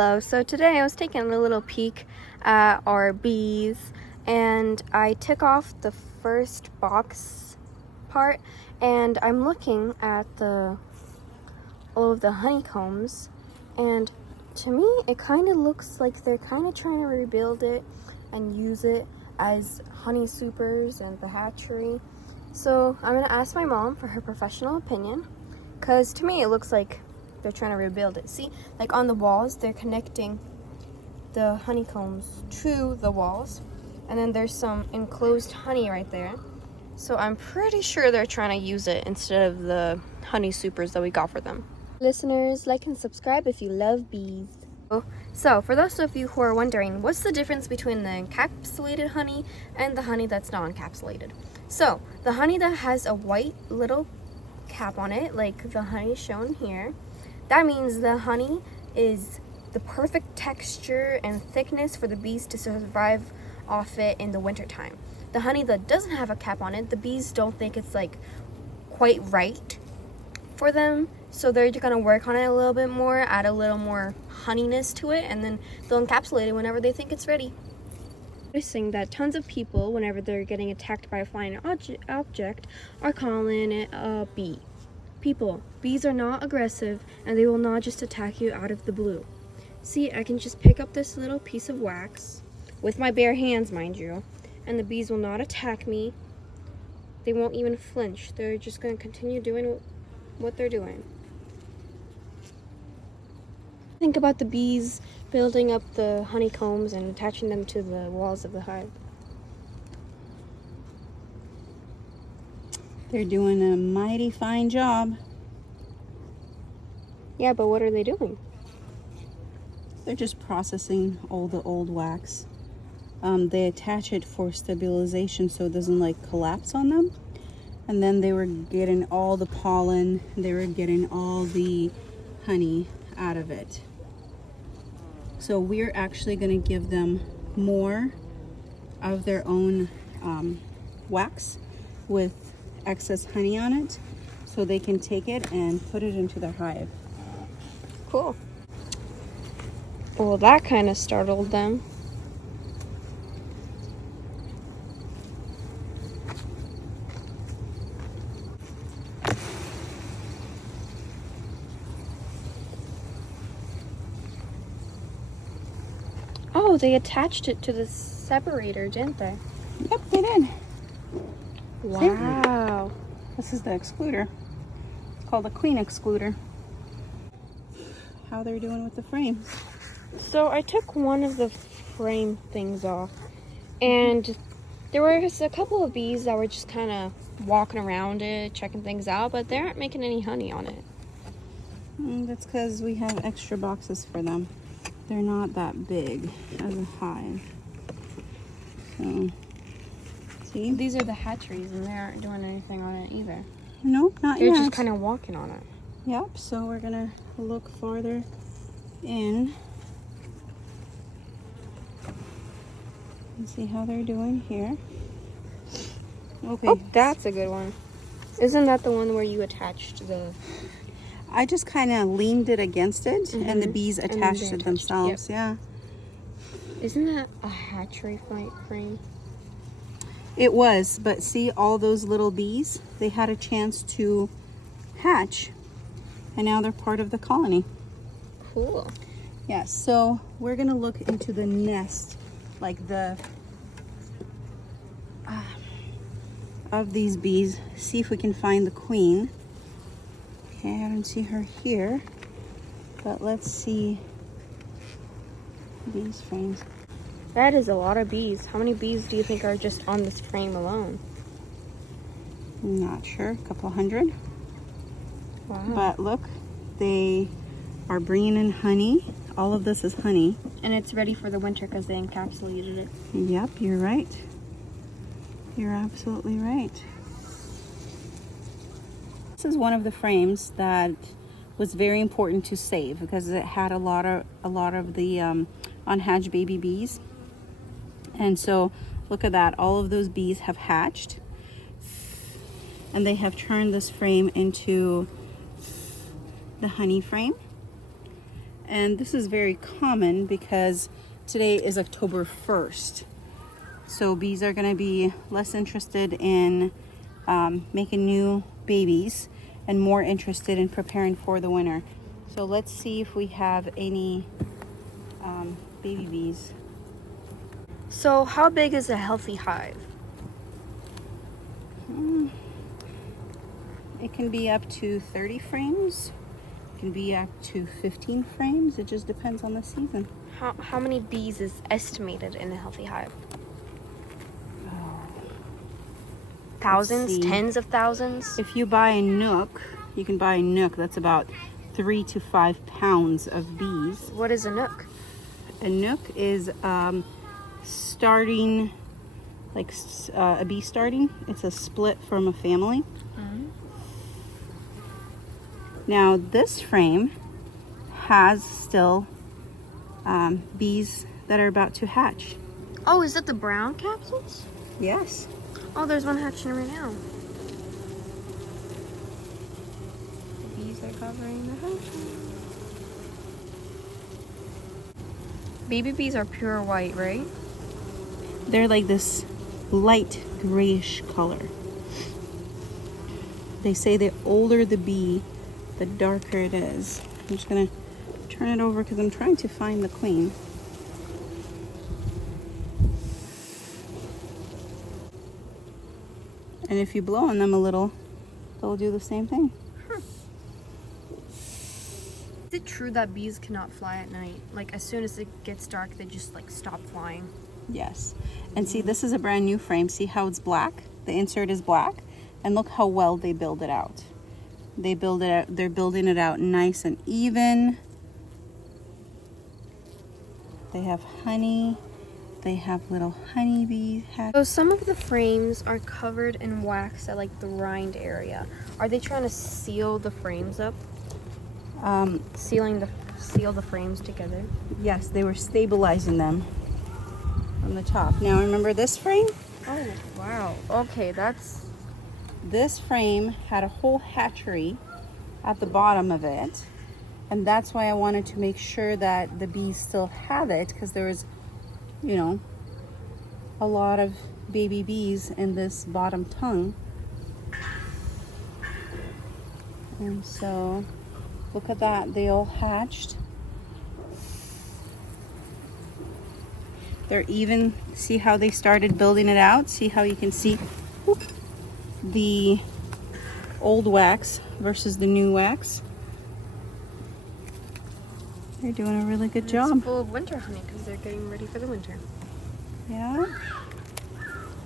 Hello, so today I was taking a little peek at our bees and I took off the first box part and I'm looking at all of the honeycombs, and to me it kind of looks like they're kind of trying to rebuild it and use it as honey supers and the hatchery. So I'm going to ask my mom for her professional opinion, because to me it looks like they're trying to rebuild it. See, like on the walls, they're connecting the honeycombs to the walls, and then there's some enclosed honey right there. So I'm pretty sure they're trying to use it instead of the honey supers that we got for them. Listeners, like and subscribe if you love bees. So for those of you who are wondering, what's the difference between the encapsulated honey and the honey that's not encapsulated? So the honey that has a white little cap on it, like the honey shown here, that means the honey is the perfect texture and thickness for the bees to survive off it in the wintertime. The honey that doesn't have a cap on it, the bees don't think it's like quite right for them, so they're gonna work on it a little bit more, add a little more honeyness to it, and then they'll encapsulate it whenever they think it's ready. Noticing that tons of people, whenever they're getting attacked by a flying object, are calling it a bee. People, bees are not aggressive, and they will not just attack you out of the blue. See, I can just pick up this little piece of wax, with my bare hands, mind you, and the bees will not attack me. They won't even flinch. They're just going to continue doing what they're doing. Think about the bees building up the honeycombs and attaching them to the walls of the hive. They're doing a mighty fine job. Yeah, but what are they doing? They're just processing all the old wax. They attach it for stabilization so it doesn't like collapse on them. And then they were getting all the pollen, they were getting all the honey out of it. So we're actually going to give them more of their own wax with excess honey on it, so they can take it and put it into their hive. Cool. Well, that kind of startled them. Oh, they attached it to the separator, didn't they? Yep, they did. Wow. This is the excluder. It's called a queen excluder. How they're doing with the frame. So I took one of the frame things off, and there was a couple of bees that were just kind of walking around it, checking things out, but they aren't making any honey on it. That's because we have extra boxes for them. They're not that big as a hive. So, see? These are the hatcheries, and they aren't doing anything on it either. Nope, not They're yet. just kind of walking on it. Yep, so we're gonna look farther in and see how they're doing here. Okay. Oh, that's a good one. Isn't that the one where you attached the... I just kind of leaned it against it, and the bees And then attached they it attached it, themselves. Yeah. Isn't that a hatchery frame? It was, but see all those little bees? They had a chance to hatch, and now they're part of the colony. Cool. Yeah, so we're gonna look into the nest, like of these bees, see if we can find the queen. Okay, I don't see her here, but let's see these frames. That is a lot of bees. How many bees do you think are just on this frame alone? I'm not sure, a couple hundred. Wow. But look, they are bringing in honey. All of this is honey. And it's ready for the winter because they encapsulated it. Yep, you're right. You're absolutely right. This is one of the frames that was very important to save because it had a lot of the unhatched baby bees. And so look at that, all of those bees have hatched, and they have turned this frame into the honey frame. And this is very common because today is October 1st. So bees are going to be less interested in making new babies and more interested in preparing for the winter. So let's see if we have any baby bees. So how big is a healthy hive? It can be up to 30 frames. It can be up to 15 frames. It just depends on the season. How many bees is estimated in a healthy hive? Thousands, see. tens of thousands? If you buy a Nook, you can buy a Nook that's about 3 to 5 pounds of bees. What is a nook? A Nook is starting, like a bee starting. It's a split from a family. Now this frame has still bees that are about to hatch. Oh, is that the brown capsules? Yes. Oh, there's one hatching right now. The bees are covering the house. Baby bees are pure white, right? They're like this light grayish color. They say the older the bee, the darker it is. I'm just gonna turn it over because I'm trying to find the queen. And if you blow on them a little, they'll do the same thing. Is it true that bees cannot fly at night? Like as soon as it gets dark, they just like stop flying? Yes. And see, this is a brand new frame. See how it's black? The insert is black. And look how well they build it out. They build it out, they're building it out nice and even. They have honey. They have little honeybees. So some of the frames are covered in wax at like the rind area. Are they trying to seal the frames up? Seal the frames together? Yes, they were stabilizing them from the top. Now remember this frame? Oh, wow. Okay, This frame had a whole hatchery at the bottom of it. And that's why I wanted to make sure that the bees still have it, because there was, you know, a lot of baby bees in this bottom tongue. And so, look at that, they all hatched. They're even, see how they started building it out? See how you can see the old wax versus the new wax? They're doing a really good job. It's full of winter honey because they're getting ready for the winter. Yeah.